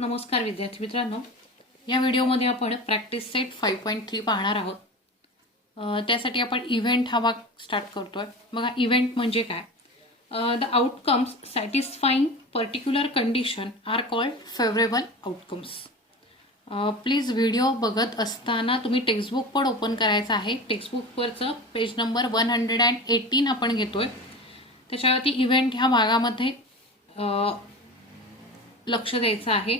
नमस्कार विद्यार्थी मित्रांनो, या व्हिडिओमध्ये आपण प्रॅक्टिस सेट 5.3 पाहणार आहोत. त्यासाठी आपण इव्हेंट हा भाग स्टार्ट करतोय. बघा, इव्हेंट म्हणजे काय? The outcomes satisfying particular condition are called favourable outcomes. Please video बघत असताना तुम्ही टेक्स्टबुक पण ओपन करायचं आहे. टेक्स्टबुकवरचं पेज नंबर 118 आपण घेतोय. त्याच्यावरती इव्हेंट ह्या भागामध्ये लक्ष द्यायचं आहे.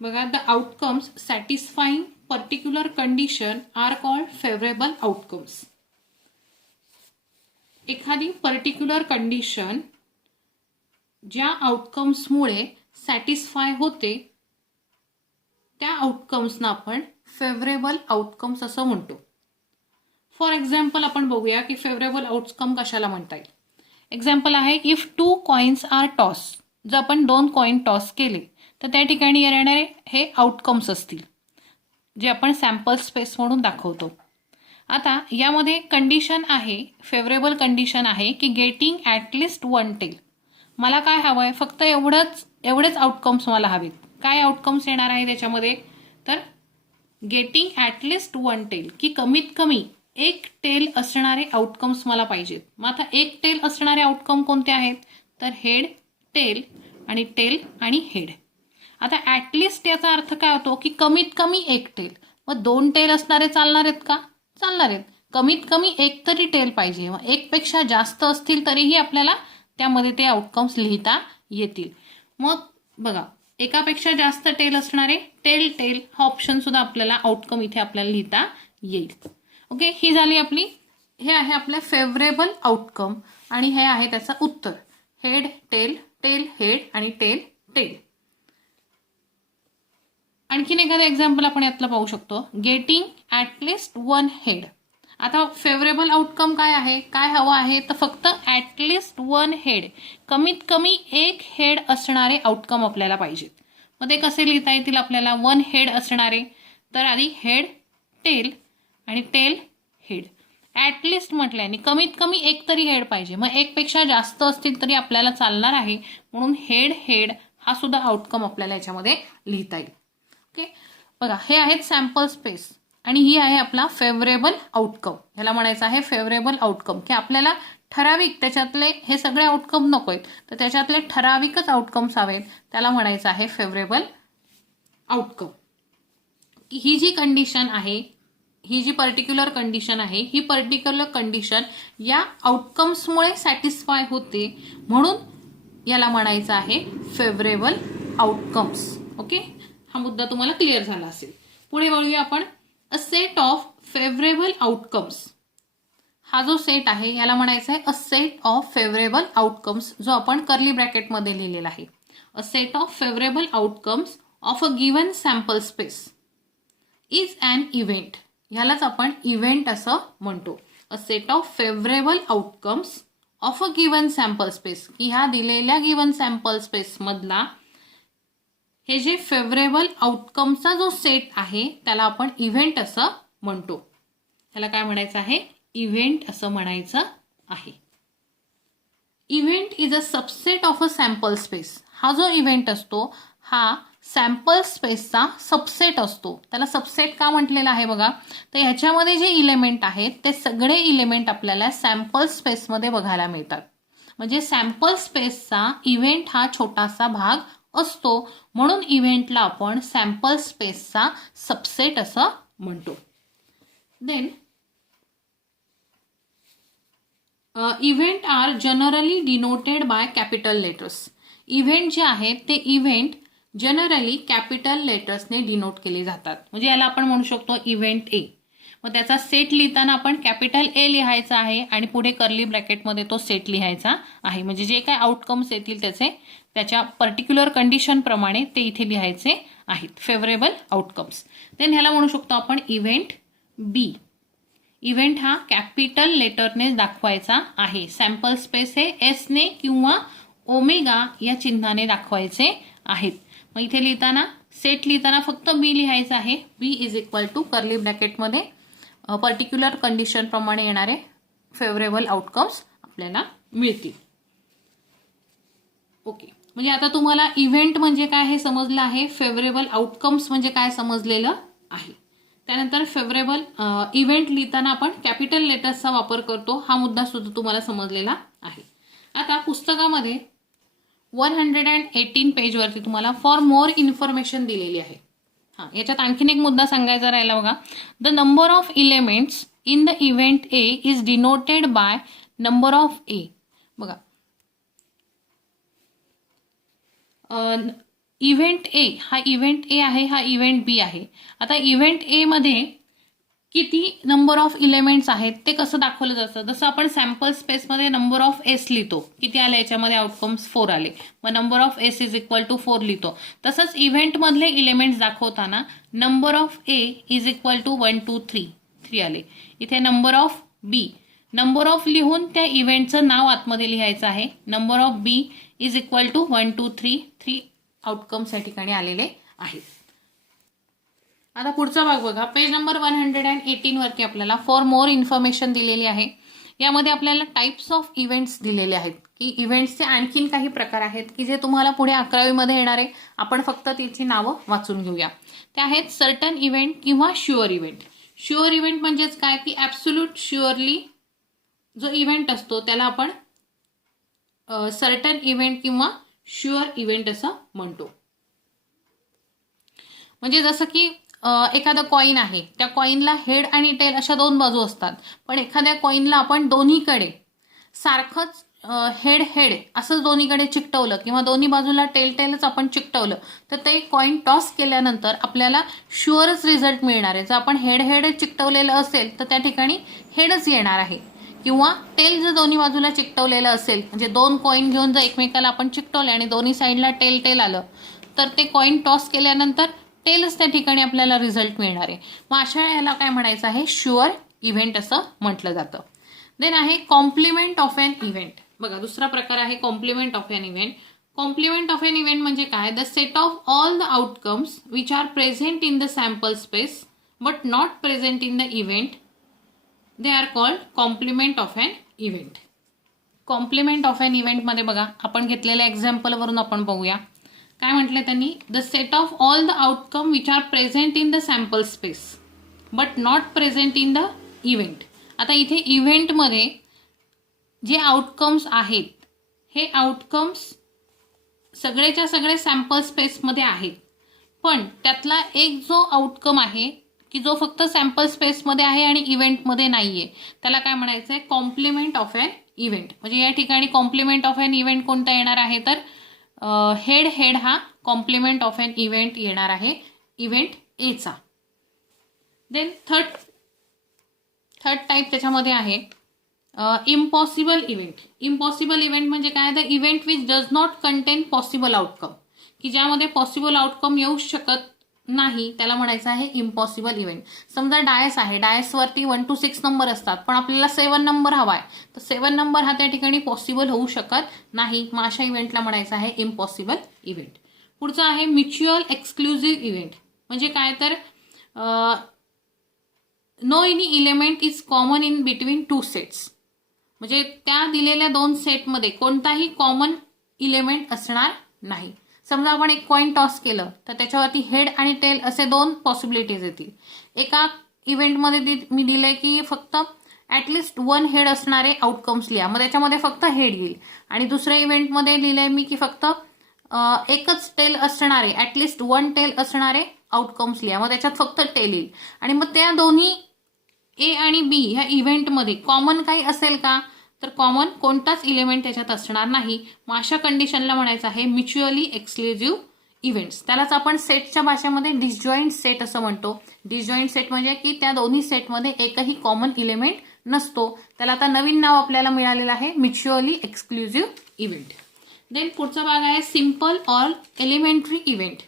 बघा, the outcomes satisfying particular condition are called favourable outcomes. एखादी पर्टिक्युलर कंडिशन ज्या आउटकम्समुळे सॅटिस्फाय होते त्या आउटकम्सना आपण फेवरेबल आउटकम्स असं म्हणतो. फॉर एक्झाम्पल आपण बघूया की फेवरेबल आउटकम कशाला म्हणता येईल. एक्झाम्पल आहे, इफ 2 कॉइन्स आर टॉस. जर आपण 2 कॉइन टॉस केले तर त्या ठिकाणी येणारे हे आउटकम्स असतील जे आपण सॅम्पल स्पेस म्हणून दाखवतो. आता यामध्ये कंडिशन आहे, फेवरेबल कंडिशन आहे की गेटिंग ॲटलिस्ट 1 टेल. मला काय हवं आहे? फक्त एवढेच आउटकम्स मला हवेत. काय आउटकम्स येणार आहे त्याच्यामध्ये? तर गेटिंग ॲटलिस्ट 1 टेल, की कमीत कमी एक टेल असणारे आउटकम्स मला पाहिजेत. मग आता एक टेल असणारे आउटकम कोणते आहेत? तर हेड, टेल आणि हेड. आता ॲटलिस्ट याचा अर्थ काय होतो की कमीत कमी एक टेल. मग 2 टेल असणारे चालणार आहेत का? चालणार आहेत. कमीत कमी एक तरी टेल पाहिजे. मग एकपेक्षा जास्त असतील तरीही आपल्याला त्यामध्ये ते आउटकम्स लिहिता येतील. मग बघा, एकापेक्षा जास्त टेल असणारे टेल हा ऑप्शन सुद्धा आपल्याला आउटकम इथे आपल्याला लिहिता येईल. ओके, ही झाली आपली, हे आहे आपल्या फेवरेबल आउटकम आणि हे आहे त्याचं उत्तर. हेड, टेल हेड आणि टेल. आणखीन एखादं एक्झाम्पल आपण यातलं पाहू शकतो, गेटिंग ॲटलिस्ट 1 हेड. आता फेवरेबल आउटकम काय आहे? काय हवं आहे? तर फक्त ॲटलिस्ट 1 हेड, कमीत कमी एक हेड असणारे आउटकम आपल्याला पाहिजेत. मग ते कसे लिहिता येतील आपल्याला? 1 हेड असणारे, तर आधी हेड, टेल आणि हेड. ॲटलिस्ट म्हटल्याने कमीत कमी एक तरी हेड पाहिजे. मग एकपेक्षा जास्त असतील तरी आपल्याला चालणार आहे, म्हणून हेड हा सुद्धा आउटकम आपल्याला याच्यामध्ये लिहिता येईल. ओके, बघा, हे आहेत सॅम्पल स्पेस आणि ही आहे आपला फेवरेबल आउटकम. ह्याला म्हणायचं आहे फेवरेबल आउटकम, की आपल्याला ठराविक त्याच्यातले हे सगळे आउटकम नको आहेत, तर त्याच्यातले ठराविकच आउटकम्स हवेत. त्याला म्हणायचं आहे फेवरेबल आउटकम. ही जी कंडिशन आहे, ही जी पर्टिक्युलर कंडिशन आहे, ही पर्टिक्युलर कंडिशन या आउटकम्समुळे सॅटिस्फाय होते, म्हणून याला म्हणायचं आहे फेवरेबल आउटकम्स. ओके, हा मुद्दा तुम्हाला क्लिअर झाला असेल. पुढे वळूया आपण. A set of favourable outcomes. हा जो सेट आहे याला म्हणायचं आहे a set of favourable outcomes, जो आपण कर्ली ब्रॅकेटमध्ये लिहिलेला आहे. A set of favourable outcomes of a given sample space is an event. ह्यालाच आपण इव्हेंट असं म्हणतो. A set of favourable outcomes of a given sample space, की ह्या दिलेल्या गिवन सॅम्पल स्पेस मधला हे जे फेवरेबल आउटकमचा जो सेट आहे त्याला आपण इव्हेंट असं म्हणतो. त्याला काय म्हणायचं आहे? इव्हेंट असं म्हणायचं आहे. Event is a subset of a sample space. हा जो इव्हेंट असतो हा सॅम्पल स्पेसचा सबसेट असतो. त्याला सबसेट का म्हटलेला आहे बघा, तर ह्याच्यामध्ये जे इलेमेंट आहेत ते सगळे इलेमेंट आपल्याला सॅम्पल स्पेसमध्ये बघायला मिळतात. म्हणजे सॅम्पल स्पेसचा इव्हेंट हा छोटासा भाग असतो, म्हणून इव्हेंटला आपण सॅम्पल स्पेसचा सबसेट असं म्हणतो. Then event are generally denoted by capital letters. Event जे आहेत ते इव्हेंट जनरली कॅपिटल लेटर्सने डिनोट केले जातात. म्हणजे याला आपण म्हणू शकतो इव्हेंट ए. मग त्याचा सेट लिहिताना आपण कॅपिटल ए लिहायचा आहे आणि पुढे कर्ली ब्रॅकेटमध्ये तो सेट लिहायचा आहे. म्हणजे जे काय आउटकम्स येतील त्याच्या पर्टिक्युलर कंडिशन प्रमाणे ते इथे लिहायचे आहेत, फेवरेबल आउटकम्स. देन ह्याला म्हणू शकतो आपण इव्हेंट बी. इव्हेंट हा कॅपिटल लेटरने दाखवायचा आहे. सॅम्पल स्पेस हे एसने किंवा ओमेगा या चिन्हाने दाखवायचे आहेत. मग इथे लिहिताना सेट लिहिताना फक्त बी लिहायचं आहे. B is equal to curly ब्रॅकेटमध्ये पर्टिक्युलर कंडिशन प्रमाणे येणारे फेवरेबल आउटकम्स आपल्याला मिळतील. ओके, म्हणजे आता तुम्हाला इव्हेंट म्हणजे काय हे समजलं आहे, फेवरेबल आउटकम्स म्हणजे काय समजलेलं आहे. त्यानंतर फेवरेबल इव्हेंट लिहिताना आपण कॅपिटल लेटर्सचा वापर करतो, हा मुद्दा सुद्धा तुम्हाला समजलेला आहे. आता पुस्तकामध्ये 118 पेजवरती तुम्हाला फॉर मोर इन्फॉर्मेशन दिलेली आहे. हां, याच्यात आणखीन एक मुद्दा सांगायचा राहिला बघा. The number of elements in the event A is denoted by number of A. बघा, इव्हेंट ए हा इव्हेंट ए आहे, हा इव्हेंट बी आहे. आता इव्हेंट ए मध्ये किती नंबर ऑफ इलेमेंट्स आहेत ते कसं दाखवलं जातं, जसं आपण सॅम्पल स्पेसमध्ये नंबर ऑफ एस लिहितो, किती आले याच्यामध्ये आउटकम्स 4 आले, मग number of S is equal to 4 लिहितो. तसंच इव्हेंटमधले इलेमेंट्स दाखवताना number of A is equal to 1 2 3 आले. इथे number of B, number of लिहून त्या इव्हेंटचं नाव आतमध्ये लिहायचं आहे. Number of B is equal to 1 2 3 outcomes या ठिकाणी आलेले आहेत. आता पुढचा भाग बघा, पेज नंबर 118 वरती आपल्याला फॉर मोर इन्फॉर्मेशन दिलेली आहे. यामध्ये आपल्याला टाइप्स ऑफ इव्हेंट्स दिलेले आहेत, की इव्हेंट्सचे आणखीन काही प्रकार आहेत की जे तुम्हाला पुढे 11वी मध्ये येणार आहे. आपण फक्त तिची नावं वाचून घेऊया. ते आहेत सर्टन इव्हेंट किंवा शुअर इव्हेंट. शुअर इव्हेंट म्हणजेच काय, की ॲब्सोल्यूट शुअरली जो इव्हेंट असतो त्याला आपण सर्टन इव्हेंट किंवा शुअर इव्हेंट असं म्हणतो. म्हणजे जसं की एखादा कॉइन आहे, त्या कॉइनला हेड आणि टेल अशा दोन बाजू असतात, पण एखाद्या कॉइनला आपण दोन्हीकडे सारखंच हेड हेड असंच दोन्हीकडे चिकटवलं किंवा दोन्ही बाजूला टेलच आपण चिकटवलं तर ते कॉइन टॉस केल्यानंतर आपल्याला शुअरच रिझल्ट मिळणार आहे. जर आपण हेड हेड चिकटवलेलं असेल तर त्या ठिकाणी हेडच येणार आहे, किंवा टेल जर दोन्ही बाजूला चिकटवलेलं असेल, म्हणजे दोन कॉइन घेऊन जर एकमेकाला आपण चिकटवले आणि दोन्ही साईडला टेल आलं तर ते कॉइन टॉस केल्यानंतर टेलच त्या ठिकाणी आपल्याला रिझल्ट मिळणार आहे. मग अशा याला काय म्हणायचं आहे, शुअर इव्हेंट असं म्हटलं जातं. देन आहे कॉम्प्लिमेंट ऑफ एन इव्हेंट. बघा, दुसरा प्रकार आहे complement of an event. Complement of an event म्हणजे काय, the set of all the outcomes which are present in the sample space but not present in the event, they are called complement of an event. Complement of an इव्हेंटमध्ये बघा, आपण घेतलेल्या एक्झाम्पलवरून आपण बघूया काय म्हटलंय त्यांनी. The set of all the outcome which are present in the sample space but not present in the event. आता इथे इव्हेंटमध्ये जे आउटकम्स आहेत हे आउटकम्स सगळेच्या सगळे सॅम्पल स्पेसमध्ये आहेत, पण त्यातला एक जो आउटकम आहे की जो फक्त सॅम्पल स्पेसमध्ये आहे आणि इव्हेंटमध्ये नाहीये, त्याला काय म्हणायचं आहे, कॉम्प्लिमेंट ऑफ एन इव्हेंट. म्हणजे या ठिकाणी कॉम्प्लिमेंट ऑफ एन इव्हेंट कोणता येणार आहे, तर हेड हेड हा कॉम्प्लिमेंट ऑफ एन इव्हेंट येणार आहे इव्हेंट एचा. देन थर्ड टाईप त्याच्यामध्ये आहे इम्पॉसिबल इव्हेंट. इम्पॉसिबल इव्हेंट म्हणजे काय, the event which does not content possible outcome, की ज्यामध्ये पॉसिबल आउटकम येऊ शकत नाही त्याला म्हणायचं आहे इम्पॉसिबल इव्हेंट. समजा डायस आहे, डायसवरती 1 to 6 नंबर असतात, पण आपल्याला 7 नंबर हवा आहे, तर 7 नंबर हा त्या ठिकाणी पॉसिबल होऊ शकत नाही, मग अशा इव्हेंटला म्हणायचं आहे इम्पॉसिबल इव्हेंट. पुढचं आहे म्युच्युअल एक्सक्लुझिव्ह इव्हेंट. म्हणजे काय, तर no any element is common in between two sets. म्हणजे त्या दिलेल्या दोन सेटमध्ये कोणताही कॉमन इलेमेंट असणार नाही. समजा आपण एक कॉइन टॉस केलं तर त्याच्यावरती हेड आणि टेल असे दोन पॉसिबिलिटीज येतील. एका इव्हेंटमध्ये मी दिले की फक्त ॲटलिस्ट 1 हेड असणारे आउटकम्स लिहा, मग त्याच्यामध्ये फक्त हेड येईल. आणि दुसऱ्या इव्हेंटमध्ये लिहिले मी की फक्त एकच टेल असणारे, ॲटलिस्ट 1 टेल असणारे आउटकम्स लिहा, मग त्याच्यात फक्त टेल येईल. आणि मग त्या दोन्ही ए आणि बी ह्या इव्हेंटमध्ये कॉमन काही असेल का, तर कॉमन कोणताच इलेमेंट त्याच्यात असणार नाही. मग अशा कंडिशनला म्हणायचं आहे म्युच्युअली एक्सक्लुझिव्ह इव्हेंट्स. त्यालाच आपण सेटच्या भाषेमध्ये डिसजॉईंट सेट असं म्हणतो. डिसजॉईंट सेट म्हणजे की त्या दोन्ही सेटमध्ये एकही कॉमन इलेमेंट नसतो. त्याला आता नवीन नाव आपल्याला मिळालेलं आहे म्युच्युअली एक्सक्लुझिव्ह इव्हेंट. देन पुढचा भाग आहे सिम्पल ऑर एलिमेंटरी इव्हेंट.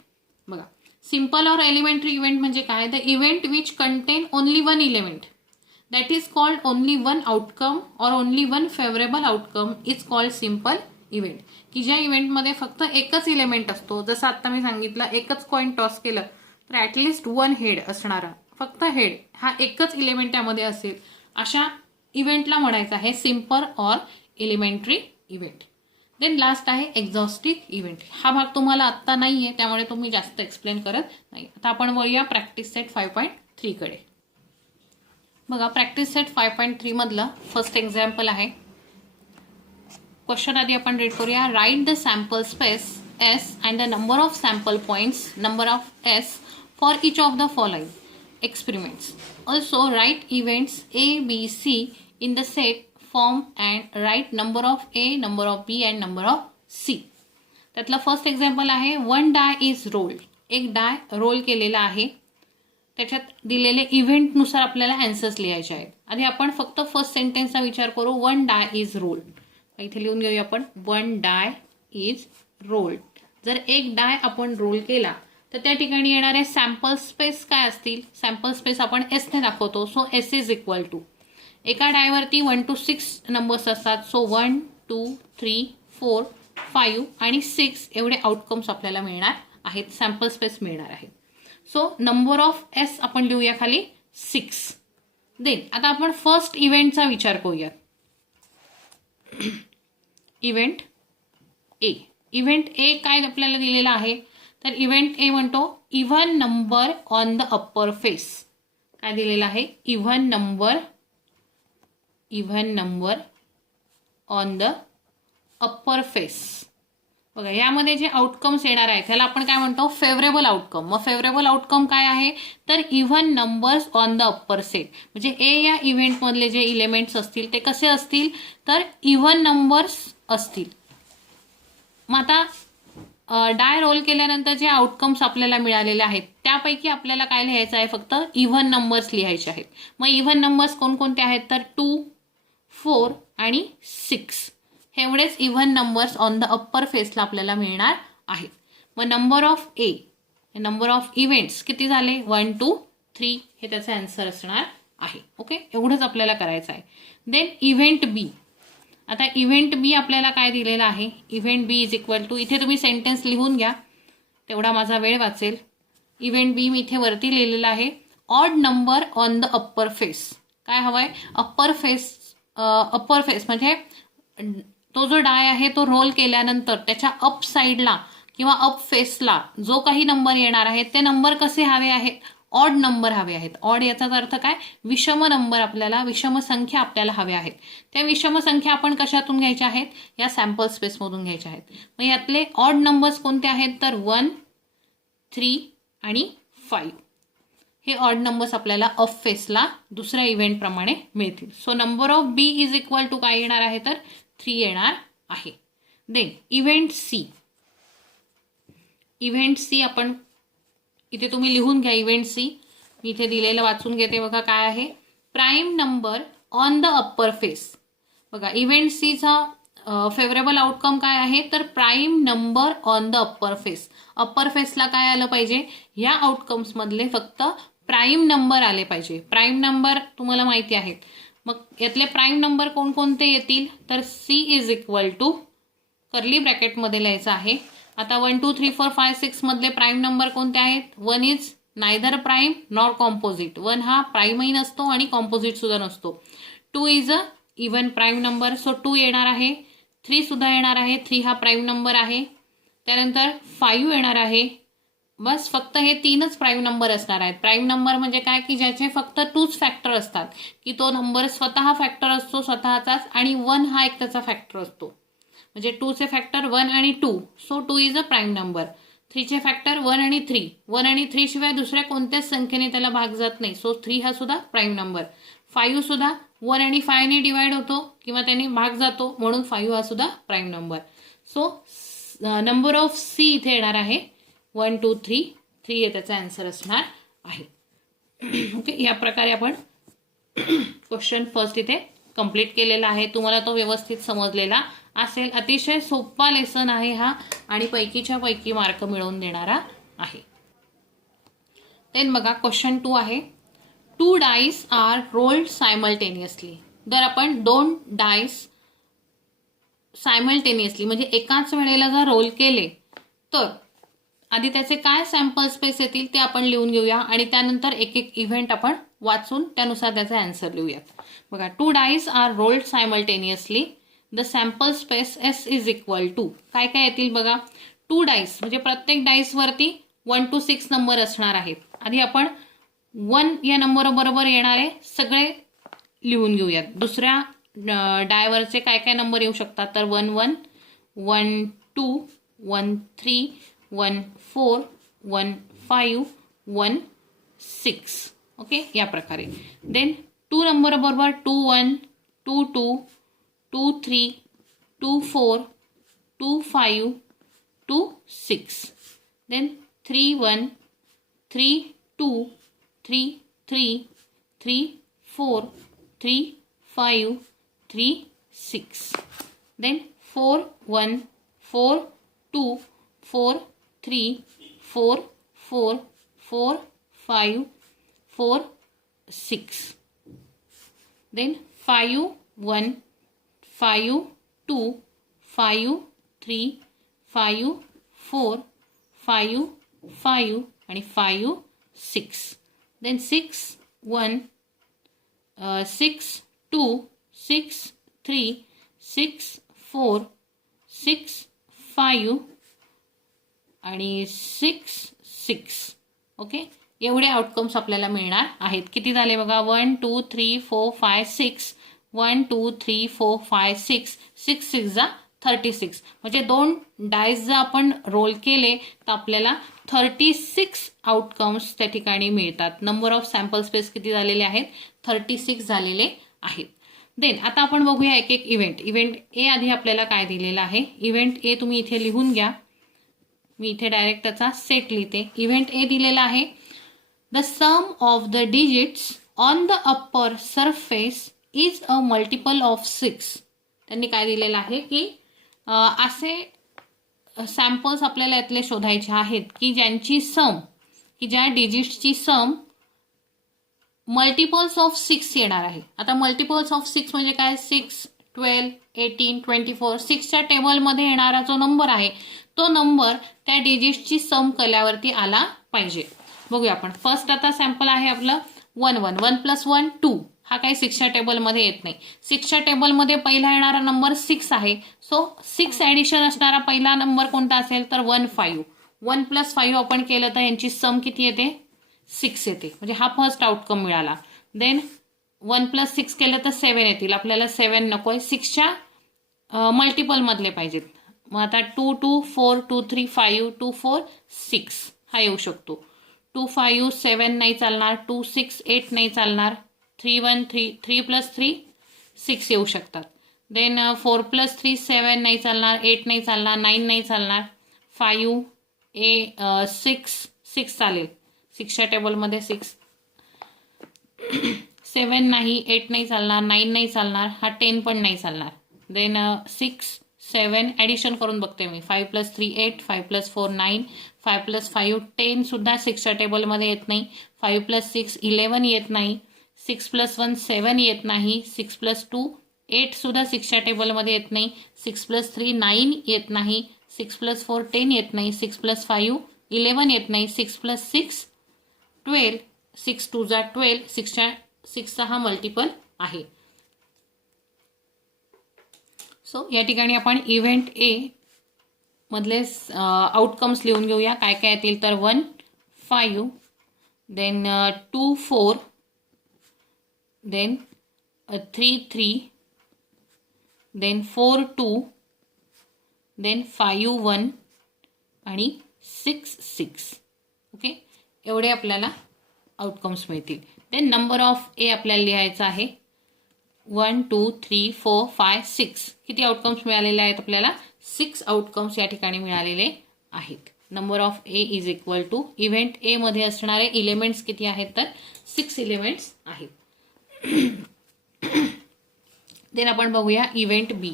बघा, सिम्पल ऑर एलिमेंटरी इव्हेंट म्हणजे काय, the event which contain only 1 element that is called only one outcome or only one favorable outcome is called simple event. की ज्या इव्हेंटमध्ये फक्त एकच इलेमेंट असतो, जसं आता मी सांगितलं एकच कॉइन टॉस केलं तर ॲटलिस्ट 1 हेड असणारा, फक्त हेड हा एकच इलेमेंट त्यामध्ये असेल, अशा इव्हेंटला म्हणायचं आहे simple or elementary event. Then last आहे एक्झॉस्टिव्ह इव्हेंट. हा भाग तुम्हाला आत्ता नाही आहे, त्यामुळे तुम्ही जास्त एक्सप्लेन करत नाही. आता आपण वळूया प्रॅक्टिस सेट 5.3 कडे. बघा, प्रॅक्टिस सेट 5.3 मधलं फर्स्ट एक्झाम्पल आहे. क्वेश्चन आधी आपण रीड करूया. Write the sample space S and the number of sample points, number of S for each of the following experiments. Also write events A, B, C in the set form and write number of A, number of B and number of C. त्यातला first example आहे one die is rolled. एक डाय role केलेला आहे. त्याच्यात दिलेले इव्हेंटनुसार आपल्याला answers लिहायचे आहेत. आधी आपण फक्त फर्स्ट सेंटेन्सचा विचार करू. One die is rolled. इथे लिहून घेऊया आपण. One die is rolled. जर एक डाय आपण रोल केला तर त्या ठिकाणी येणारे सॅम्पल स्पेस काय असतील? सॅम्पल स्पेस आपण S ने दाखवतो. So S is equal to, एका डायवरती 1 to 6 नंबर्स असतात. सो 1, 2, 3, 4, 5 आणि 6 एवढे आउटकम्स आपल्याला मिळणार आहेत, सॅम्पल स्पेस मिळणार आहेत. सो नंबर ऑफ S आपण लिहूया खाली 6. देन आता आपण फर्स्ट इव्हेंटचा विचार करूया. Event A. इव्हेंट A काय आपल्याला दिलेला आहे? तर इव्हेंट A म्हणतो even number on the upper face. काय दिलेलं आहे? Even number on the upper face. बघा, यामध्ये जे आउटकम्स येणार आहेत त्याला आपण काय म्हणतो? Favourable outcome. मग फेवरेबल आउटकम काय आहे? तर even numbers on the upper set. म्हणजे A या इव्हेंटमधले जे इलेमेंट्स असतील ते कसे असतील? तर इव्हन नंबर्स असतील. मग आता डाय रोल केल्यानंतर जे आउटकम्स आपल्याला मिळालेले आहेत त्यापैकी आपल्याला काय लिहायचं आहे? फक्त इव्हन नंबर्स लिहायचे आहेत. मग इव्हन नंबर्स कोणकोणते आहेत? तर 2, 4 आणि 6 हे एवढेच even numbers on the upper फेसला आपल्याला मिळणार आहेत. मग number of A, number of events किती झाले? 1, 2, 3 हे त्याचा आन्सर असणार आहे. ओके, एवढंच आपल्याला करायचं आहे. Then event B. आता इव्हेंट बी आपल्याला काय दिलेलं आहे? Event B is equal to, इथे तुम्ही सेंटेन्स लिहून घ्या, तेवढा माझा वेळ वाचेल. इव्हेंट बी मी इथे वरती लिहिलेलं आहे. Odd number on the upper face. काय हवंय? अप्पर फेस म्हणजे तो जो डाय आहे तो रोल केल्यानंतर त्याच्या अप साईडला किंवा अप फेसला जो काही नंबर येणार आहेत ते नंबर कसे हवे आहेत? ऑड नंबर हवे आहेत. ऑड याचाच अर्थ काय? विषम नंबर आपल्याला, विषम संख्या आपल्याला हव्या आहेत. त्या विषम संख्या आपण कशातून घ्यायच्या आहेत? या सॅम्पल स्पेसमधून घ्यायच्या आहेत. मग यातले ऑड नंबर्स कोणते आहेत? तर 1, 3 आणि 5 हे ऑड नंबर्स आपल्याला अप फेसला दुसऱ्या इव्हेंट प्रमाणे मिळतील. So number of B is equal to काय येणार आहे? तर 3 येणार आहे. Then event C. Event C आपण इथे तुम्ही लिहून घ्या. इव्हेंट C मी इथे दिलेलं वाचून घेते. बघा काय आहे? Prime number on the upper face. बघा, इव्हेंट Cचा फेवरेबल आउटकम काय आहे? तर prime number on the upper face. Upper फेसला काय आलं पाहिजे? ह्या आउटकम्स मधले फक्त प्राईम नंबर आले पाहिजे. प्राईम नंबर तुम्हाला माहिती आहेत. मग यातले प्राईम नंबर कोणकोणते येतील? तर C is equal to curly ब्रॅकेटमध्ये लिहायचं आहे. आता 1, 2, 3, 4, 5, 6 मधले प्राईम नंबर कोणते आहेत? 1 is neither prime nor composite. 1 हा प्राईमही नसतो आणि कॉम्पोजिट सुद्धा नसतो. 2 is a even prime number. So 2 येणार आहे. 3 सुद्धा येणार आहे. 3 हा प्राईम नंबर आहे. त्यानंतर 5 येणार आहे. बस फक्त हे 3च प्राईम नंबर असणार आहेत. प्राईम नंबर म्हणजे काय? की ज्याचे फक्त 2च फॅक्टर असतात, की तो नंबर स्वतः फॅक्टर असतो स्वतःचाच आणि 1 हा एक त्याचा फॅक्टर असतो. म्हणजे 2चे फॅक्टर 1 आणि 2. So 2 is a prime number. 3चे फॅक्टर 1 आणि 3. 1 आणि 3 शिवाय दुसऱ्या कोणत्याच संख्येने त्याला भाग जात नाही. सो 3 हा सुद्धा प्राईम नंबर. 5 सुद्धा 1 आणि 5 ने डिवाइड होतो किंवा त्याने भाग जातो, म्हणून 5 हा सुद्धा prime number. So number of C इथे येणार आहे 1, 2, 3. 3 हे त्याचा आन्सर असणार आहे. ओके, या प्रकारे आपण क्वेश्चन फर्स्ट इथे कंप्लीट केलेला आहे. तुम्हाला तो व्यवस्थित समजलेला असेल. अतिशय सोपा लेसन आहे हा आणि पैकीच्या पैकी मार्क मिळवून देणारा आहे. देन बघा क्वेश्चन 2 आहे. 2 डाईस आर रोल्ड सायमल्टेनियसली. जर आपण 2 डाईस सायमल्टेनियसली म्हणजे एकाच वेळेला जर रोल केले तर आधी त्याचे काय सॅम्पल स्पेस येतील ते आपण लिहून घेऊया आणि त्यानंतर एक एक इव्हेंट आपण वाचून त्यानुसार त्याचा आन्सर लिहूयात. बघा, 2 dice are rolled simultaneously. The sample space S is equal to काय काय येतील बघा. 2 डाईस म्हणजे प्रत्येक डाईसवरती 1 to 6 नंबर असणार आहेत. आधी आपण 1 या नंबर बरोबर येणारे सगळे लिहून घेऊयात. दुसऱ्या डायवरचे काय काय नंबर येऊ शकतात तर 1 1 1 2 1 3 1 4 1 5 1 6. ओके, या प्रकारे. देन 2 नंबर बरोबर 2 1 2 2 2 3 2 4 2 5 2 6. देन 3 1 3 2 3 3 3 4 3 5 3 6. Then 4 1 4 2 4 3 4 4 4 5 4 6. Then 5 1 5 2 5 3 5 4 5 5 आणि 5 6. Then 6 1 6 2 6 3 6 4 6 5 आणि 6 6. ओके, एवढे आउटकम्स आपल्याला मिळणार आहेत. किती झाले बघा. 1 2 3 4 5 6 1 2 3 4 5 6 6 6 जा 36. म्हणजे 2 डायस जर आपण रोल केले तर आपल्याला 36 आउटकम्स त्या ठिकाणी मिळतात. नंबर ऑफ सॅम्पल स्पेस किती झालेले आहेत 36 झालेले आहेत. देन आता आपण बघूया एक एक इव्हेंट. इव्हेंट ए आधी आपल्याला काय दिलेला आहे. इव्हेंट ए तुम्ही इथे लिहून घ्या. मी इथे डायरेक्ट त्याचा सेट लिहिते. इव्हेंट ए दिलेला आहे. The sum of the digits on the upper surface is a multiple of 6. त्यांनी काय दिलेलं आहे की असे सॅम्पल्स आपल्याला यातले शोधायचे आहेत की ज्यांची सम की ज्या डिजिट्सची सम मल्टिपल्स ऑफ 6 येणार आहे. आता मल्टिपल्स ऑफ 6 म्हणजे काय 6 12 18 24 6च्या टेबलमध्ये येणारा जो नंबर आहे तो नंबर त्या डिजिट्सची सम केल्यावरती आला पाहिजे. बघूया आपण. फर्स्ट आता सॅम्पल आहे आपलं 1 1 1 + 1 2. हा काही 6च्या टेबलमध्ये येत नाही. 6च्या टेबलमध्ये पहिला येणारा नंबर 6 आहे. सो 6 ॲडिशन असणारा पहिला नंबर कोणता असेल तर 1 5. 1 + 5 आपण केलं तर यांची सम किती येते 6 येते. म्हणजे हा फर्स्ट आउटकम मिळाला. देन 1 + 6 केलं तर 7 येतील. आपल्याला 7 नको आहे. 6च्या मल्टिपलमधले पाहिजेत. मग आता 2 2 4 2 3 5 2 4 6 हा येऊ शकतो. 2 5 7 नाही चालणार. 2 6 8 नाही चालणार. 3 1 3 3 + 3 6 येऊ शकतात. देन 4 + 3 7 नाही चालणार. 8 नाही चालणार. 9 नाही चालणार. 5 6 6 चालेल. 6च्या टेबलमध्ये 6 7 नाही. 8 नाही चालणार. 9 नाही चालणार. हा 10 पण नाही चालणार. देन 6 7 ॲडिशन करून बघते मी. 5 + 3 8 5 + 4 9 5 + 5 10 सुद्धा 6च्या टेबलमध्ये येत नाही. 5 + 6 11 येत नाही. 6 + 1 7 येत नाही. 6 + 2 8 सुद्धा 6च्या टेबलमध्ये येत नाही. 6 + 3 9 येत नाही. 6 + 4 10 येत नाही. 6 + 5 11 येत नाही. 6 + 6 12 6 2 जा 12 6चा हा मल्टिपल आहे. सो या ठिकाणी आपण इव्हेंट ए मधले आउटकम्स लिहून घेऊया. काय काय येतील तर 1 5 देन 2 4 देन 3 3 देन 4 2 देन 5 1 आणि 6 6. ओके, एवढे आपल्याला आउटकम्स मिळतील. देन नंबर ऑफ ए आपल्याला लिहायचा आहे 1 2 3 4 5 6. किती आउटकम्स मिळालेले आहेत आपल्याला 6 आउटकम्स या ठिकाणी मिळालेले आहेत. Number of A is equal to event A मध्ये असणारे एलिमेंट्स किती आहेत तर 6 एलिमेंट्स आहेत. देन आपण बघूया इव्हेंट बी.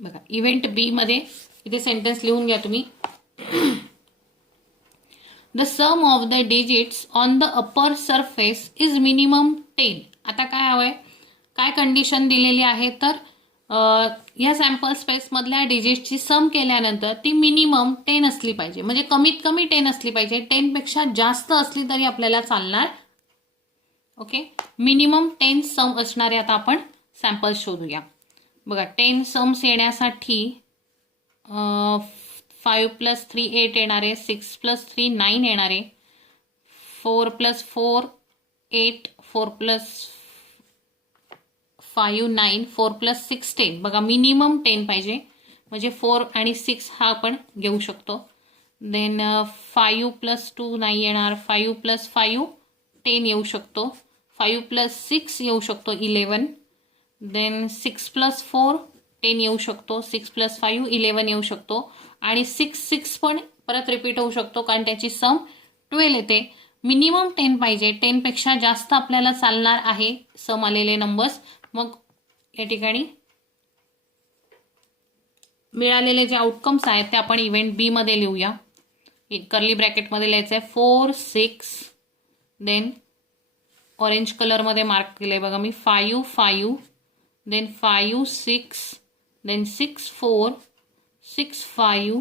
बघा इव्हेंट बी मध्ये इथे सेंटेन्स लिहून घ्या तुम्ही. The sum of the digits on the upper surface is minimum 10. आता काय हवंय काय कंडिशन दिलेली आहे तर ह्या सॅम्पल स्पेसमधल्या डिजिटची सम केल्यानंतर ती मिनिमम 10 असली पाहिजे. म्हणजे कमीत कमी 10 असली पाहिजे. 10 पेक्षा जास्त असली तरी आपल्याला चालणार. ओके, मिनिमम 10 सम असणारे आता आपण सॅम्पल्स शोधूया. बघा 10 सम्स येण्यासाठी 5 + 3 8 येणार आहे, 6 + 3 9 येणार आहे, 4 + 4 8, 4 + 5 9, 4 + 6 10. बघा मिनिमम 10 पाहिजे, म्हणजे 4 आणि 6 हा आपण घेऊ शकतो. देन 5 + 2 नाही येणार, 5 + 5 10 येऊ शकतो, 5 + 6 येऊ शकतो 11. देन 6 + 4 10 येऊ शकतो, 6 + 5 11 येऊ शकतो, आणि 6 6 पण परत रिपीट होऊ शकतो कारण त्याची सम 12 येते. मिनिमम 10 पाहिजे, 10 पेक्षा जास्त आपल्याला चालणार आहे सम आलेले नंबर्स. मग या ठिकाणी मिळालेले जे आउटकम्स आहेत ते आपण इव्हेंट बी मध्ये लिहूया. कर्ली ब्रॅकेटमध्ये लिहायचं आहे 4 6, देन ऑरेंज कलरमध्ये मार्क केलं आहे बघा मी 5 5, देन 5 6, देन 6 4, 6 5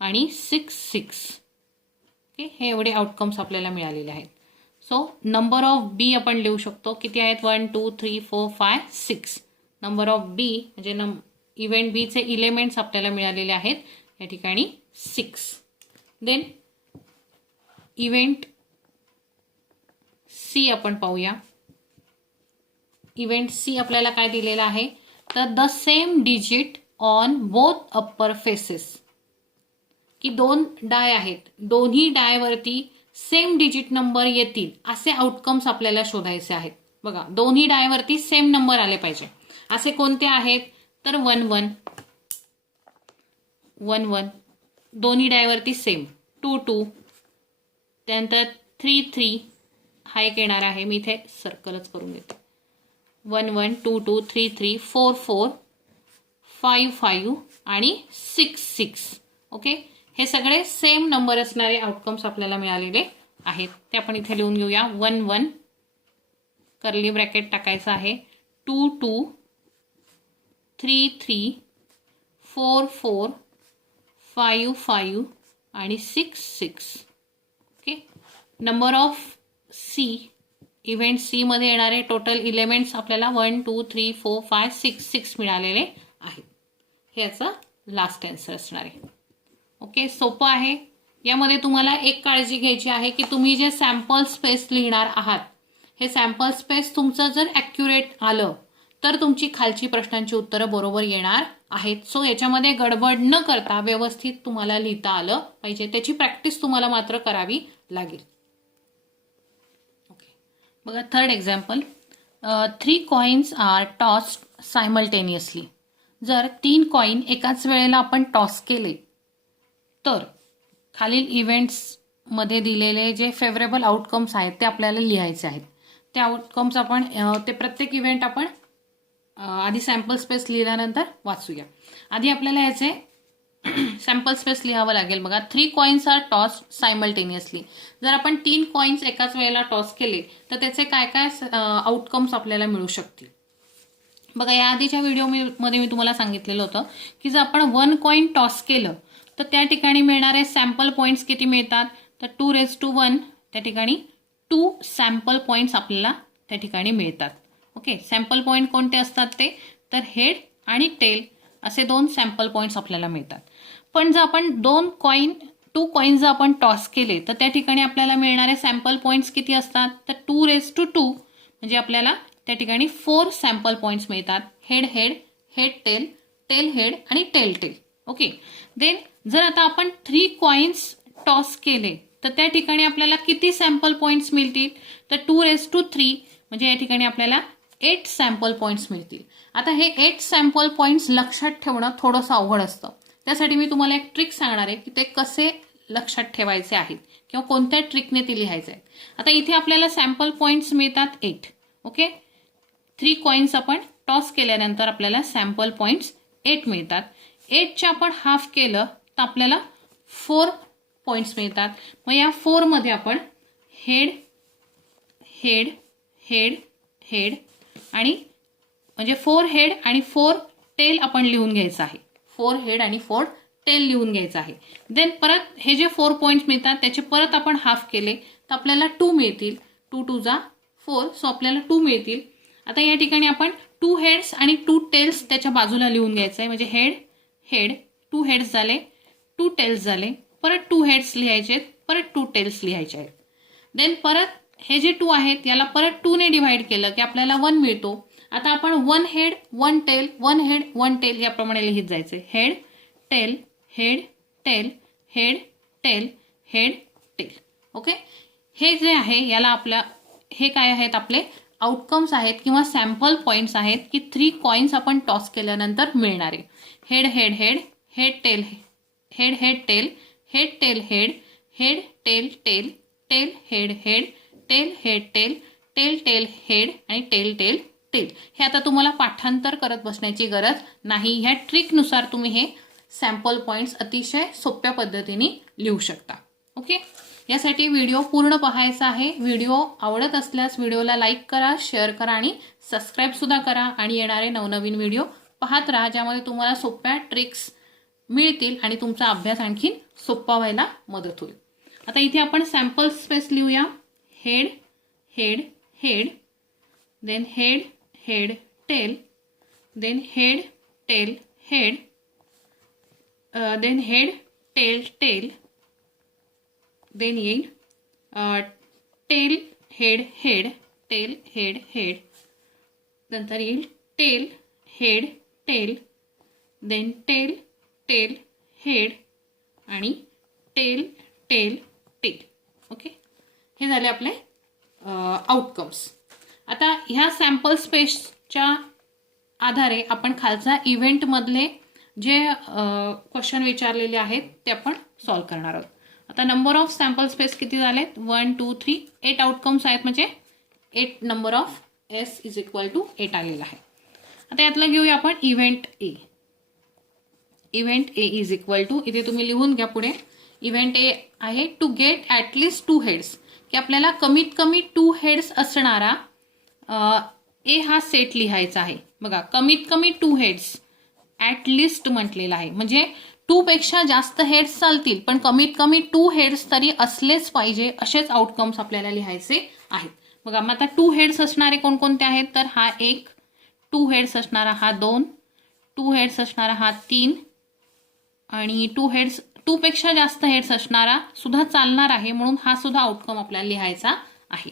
आणि 6 6. ओके, हे एवढे आउटकम्स आपल्याला मिळालेले आहेत. सो नंबर ऑफ बी आपण लिहू शकतो, किती आहेत 1 2 3 4 5 6. नंबर ऑफ बी म्हणजे इव्हेंट बीचे इलेमेंट्स आपल्याला मिळालेले आहेत या ठिकाणी 6. देन इव्हेंट सी आपण पाहूया. इव्हेंट सी आपल्याला काय दिलेलं आहे, तर the same digit on both upper faces, की 2 डाय आहेत, दोन्ही डायवरती सेम डिजिट नंबर येतील असे आउटकम्स आपल्याला शोधायचे आहेत. बघा दोन्ही डायवरती सेम नंबर आले पाहिजे. असे कोणते आहेत, तर 1 1 1 1 दोन्ही डायवरती सेम, 2 2, त्यानंतर 3 3 हा एक येणार आहे, मी इथे सर्कलच करून देते, 1 1 2 2 3 3 4 4 5 5 आणि 6 6. ओके, हे सगळे सेम नंबर असणारे आउटकम्स आपल्याला मिळालेले आहेत, ते आपण इथे लिहून घेऊया. 1 1 कर्ली ब्रॅकेट टाकायचं आहे, 2 2 3 3 4 4 5 5 आणि 6 6. Okay, number of C event C मध्ये येणारे टोटल एलिमेंट्स आपल्याला 1 2 3 4 5 6 6 मिळालेले आहेत. हे याचं लास्ट आन्सर असणार आहे. ओके, सोपं आहे. यामध्ये तुम्हाला एक काळजी घ्यायची आहे की तुम्ही जे सॅम्पल स्पेस लिहिणार आहात, हे सॅम्पल स्पेस तुमचं जर ॲक्युरेट आलं तर तुमची खालची प्रश्नांची उत्तरं बरोबर येणार आहेत. सो याच्यामध्ये गडबड न करता व्यवस्थित तुम्हाला लिहिता आलं पाहिजे, त्याची प्रॅक्टिस तुम्हाला मात्र करावी लागेल. ओके, बघा third example, 3 coins are tossed simultaneously. जर 3 कॉइन एकाच वेळेला आपण टॉस केले तर खालील इव्हेंट्समध्ये दिलेले जे फेवरेबल आउटकम्स आहेत ते आपल्याला लिहायचे आहेत. ते आउटकम्स आपण ते प्रत्येक इव्हेंट आपण आधी सॅम्पल स्पेस लिहिल्यानंतर वाचूया. आधी आपल्याला याचे सॅम्पल स्पेस लिहावं लागेल. बघा 3 कॉइन्स आर टॉस सायमल्टेनियसली. जर आपण 3 कॉइन्स एकाच वेळेला टॉस केले तर त्याचे काय काय आउटकम्स आपल्याला मिळू शकतील. बघा या आधीच्या व्हिडिओमध्ये मी तुम्हाला सांगितलेलं होतं की जर आपण 1 कॉइन टॉस केलं तर त्या ठिकाणी मिळणारे सॅम्पल पॉईंट्स किती मिळतात, तर 2⁻1 त्या ठिकाणी 2 सॅम्पल पॉईंट्स आपल्याला त्या ठिकाणी मिळतात. ओके, सॅम्पल पॉईंट कोणते असतात ते, तर हेड आणि टेल असे 2 सॅम्पल पॉईंट्स आपल्याला मिळतात. पण जर आपण 2 कॉइन जर आपण टॉस केले तर त्या ठिकाणी आपल्याला मिळणारे सॅम्पल पॉईंट्स किती असतात, तर 2⁻2 म्हणजे आपल्याला त्या ठिकाणी 4 सॅम्पल पॉईंट्स मिळतात. Head head, head tail, tail head आणि टेल टेल. ओके, देन जर आता आपण 3 कॉइन्स टॉस केले तर त्या ठिकाणी आपल्याला किती सॅम्पल पॉईंट्स मिळतील, तर 2⁻3 म्हणजे या ठिकाणी आपल्याला 8 सॅम्पल पॉईंट्स मिळतील. आता हे 8 सॅम्पल पॉईंट्स लक्षात ठेवणं थोडंसं अवघड असतं. त्यासाठी मी तुम्हाला एक ट्रिक सांगणार आहे की ते कसे लक्षात ठेवायचे आहेत किंवा कोणत्या ट्रिकने ते लिहायचे आहेत. आता इथे आपल्याला सॅम्पल पॉईंट्स मिळतात 8. ओके, 3 कॉइन्स आपण टॉस केल्यानंतर आपल्याला सॅम्पल पॉईंट्स 8 मिळतात. 8चे आपण हाफ केलं तर आपल्याला 4 पॉईंट्स मिळतात. मग या 4 मध्ये आपण हेड हेड हेड हेड आणि म्हणजे 4 हेड आणि 4 टेल आपण लिहून घ्यायचं आहे. 4 हेड आणि 4 टेल लिहून घ्यायचं आहे. देन परत हे जे 4 पॉईंट्स मिळतात त्याचे परत आपण हाफ केले तर आपल्याला 2 मिळतील. 2 2 जा 4, सो आपल्याला 2 मिळतील. आता या ठिकाणी आपण 2 हेड्स आणि 2 टेल्स त्याच्या बाजूला लिहून घ्यायचं आहे. म्हणजे हेड हेड 2 हेड्स झाले, 2 टेल्स झाले, परत 2 हेड्स लिहायचे आहेत, परत 2 टेल्स लिहायचे आहेत. देन परत हे जे 2 आहेत याला परत 2 ने डिव्हाइड केलं की आपल्याला 1 मिळतो. आता आपण 1 हेड 1 टेल 1 हेड 1 टेल याप्रमाणे लिहित जायचे. Head tail head tail head tail head tail. Okay, हे जे आहे याला आपल्या हे काय आहेत आपले आउटकम्स आहेत किंवा सॅम्पल पॉईंट्स आहेत की 3 कॉइन्स आपण टॉस केल्यानंतर मिळणारे. Head head head head tail head head tail head tail head head tail tail tail head head tail head tail tail tail head आणि टेल टेल टेल. हे आता तुम्हाला पाठांतर करत बसण्याची गरज नाही. ह्या ट्रिकनुसार तुम्ही हे सॅम्पल पॉईंट्स अतिशय सोप्या पद्धतीने लिहू शकता. ओके, यासाठी व्हिडिओ पूर्ण पाहायचा आहे. व्हिडिओ आवडत असल्यास व्हिडिओला लाईक करा, शेअर करा आणि सबस्क्राईब सुद्धा करा आणि येणारे नवनवीन व्हिडिओ पाहत राहा ज्यामध्ये तुम्हाला सोप्या ट्रिक्स मिळतील आणि तुमचा अभ्यास आणखी सोपा व्हायला मदत होईल. आता इथे आपण सॅम्पल स्पेस लिहूया. Head head head then head head tail then head tail head then head tail tail then येईल tail head head tail head head नंतर येईल tail head tail then tail tail head आणि tail tail tail. Okay, हे झाले आपले outcomes. आता ह्या sample स्पेसच्या आधारे आपण खालचा इव्हेंटमधले जे क्वेश्चन विचारलेले आहेत ते आपण सॉल्व्ह करणार आहोत. आता नंबर ऑफ सॅम्पल स्पेस किती झालेत? 1 2 3 8 आउटकम्स आहेत. म्हणजे 8 number of S is equal to 8 आलेला आहे. आता यातलं घेऊया आपण event A. Event A is equal to, इथे तुम्ही लिहून घ्या पुढे. इव्हेंट ए आहे टू गेट ॲटलिस्ट 2 हेड्स, की आपल्याला कमीत कमी 2 हेड्स असणारा ए हा सेट लिहायचा आहे. बघा, कमीत कमी 2 हेड्स ॲटलिस्ट म्हटलेला आहे. म्हणजे 2 पेक्षा जास्त हेड्स चालतील पण कमीत कमी 2 हेड्स तरी असलेच पाहिजे, असेच आउटकम्स आपल्याला लिहायचे आहेत. बघा, मग आता 2 हेड्स असणारे कोणकोणते आहेत? तर हा 1, 2 हेड्स असणारा हा 2, 2 हेड्स असणारा हा 3 आणि 2 पेक्षा जास्त हेड्स असणारा सुद्धा चालणार आहे, म्हणून हा सुद्धा आउटकम आपल्याला लिहायचा आहे.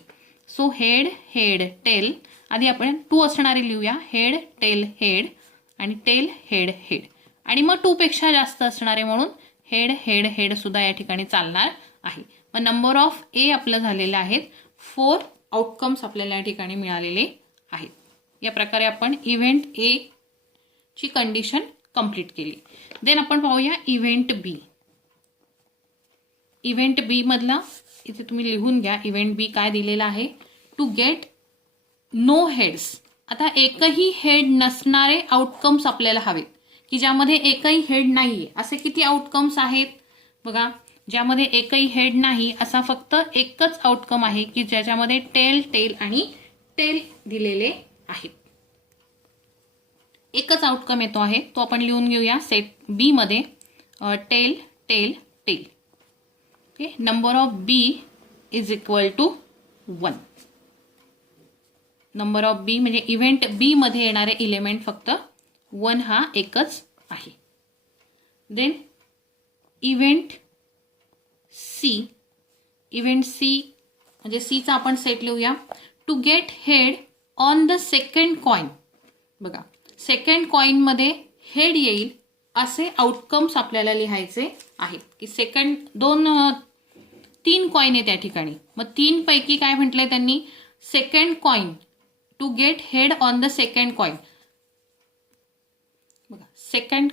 सो हेड हेड टेल, आधी आपण 2 असणारे लिहूया. हेड टेल हेड आणि टेल हेड हेड आणि मग 2 पेक्षा जास्त असणारे म्हणून हेड हेड हेड सुद्धा या ठिकाणी चालणार आहे. मग नंबर ऑफ ए आपलं झालेलं आहेत 4 आउटकम्स आपल्याला या ठिकाणी मिळालेले आहेत. या प्रकारे आपण इव्हेंट ए ची कंडिशन कंप्लीट केली. देन आपण पाहूया इव्हेंट बी. इव्हेंट बी मधला इथे तुम्ही लिहून घ्या. इव्हेंट बी काय दिलेला आहे? To get no heads. आता एकही हेड नसणारे आउटकम्स आपल्याला हवेत, की ज्यामध्ये एकही हेड नाहीये. असे किती आउटकम्स आहेत? बघा, ज्यामध्ये एकही हेड नाही असा फक्त एकच आउटकम आहे की ज्याच्यामध्ये टेल टेल आणि टेल दिलेले आहेत. एकच आउटकम येतो आहे, तो आपण लिहून घेऊया. सेट बी मध्ये tail tail tail. Okay, number of B is equal to 1. Number of B म्हणजे इव्हेंट बी मध्ये येणारे इलेमेंट फक्त 1 हा एकच आहे. Then event C. Event C म्हणजे सी चा आपण सेट लिहूया. To get head on the second coin. बघा, सेकंड कॉइन मध्ये हेड येईल असे आउटकम्स आपल्याला लिहायचे आहेत. की सेकंड 3 कॉइन आहे त्या ठिकाणी, मग 3 पैकी काय म्हटलंय त्यांनी? Second coin. To get head on the second coin. बघा, सेकंड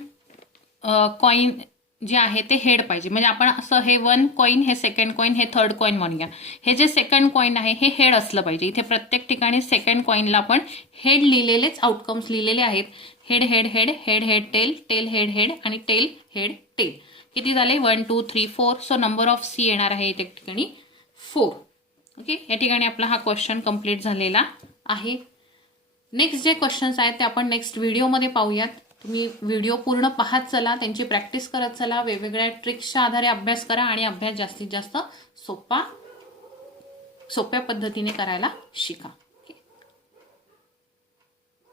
कॉइन जे आहे ते हेड पाहिजे. म्हणजे आपण असं हे 1 कॉइन, हे सेकंड कॉइन, हे थर्ड कॉइन म्हणूया. हे जे सेकंड कॉइन आहे हे हेड असलं पाहिजे. इथे प्रत्येक ठिकाणी सेकंड कॉइनला आपण हेड लिहिलेलेच आउटकम्स लिहिलेले आहेत. Head head head head head tail tail head head आणि टेल हेड टेल. किती झाले? 1 2 3 4. सो नंबर ऑफ सी येणार आहे त्या ठिकाणी 4. ओके, या ठिकाणी आपला हा क्वेश्चन कंप्लीट झालेला आहे. नेक्स्ट जे क्वेश्चन्स आहेत ते आपण नेक्स्ट व्हिडिओमध्ये पाहूयात. तुम्ही व्हिडिओ पूर्ण पाहत चला, त्यांची प्रॅक्टिस करत चला, वेगवेगळ्या ट्रिक्सच्या आधारे अभ्यास करा आणि अभ्यास जास्तीत जास्त सोप्या पद्धतीने करायला शिका.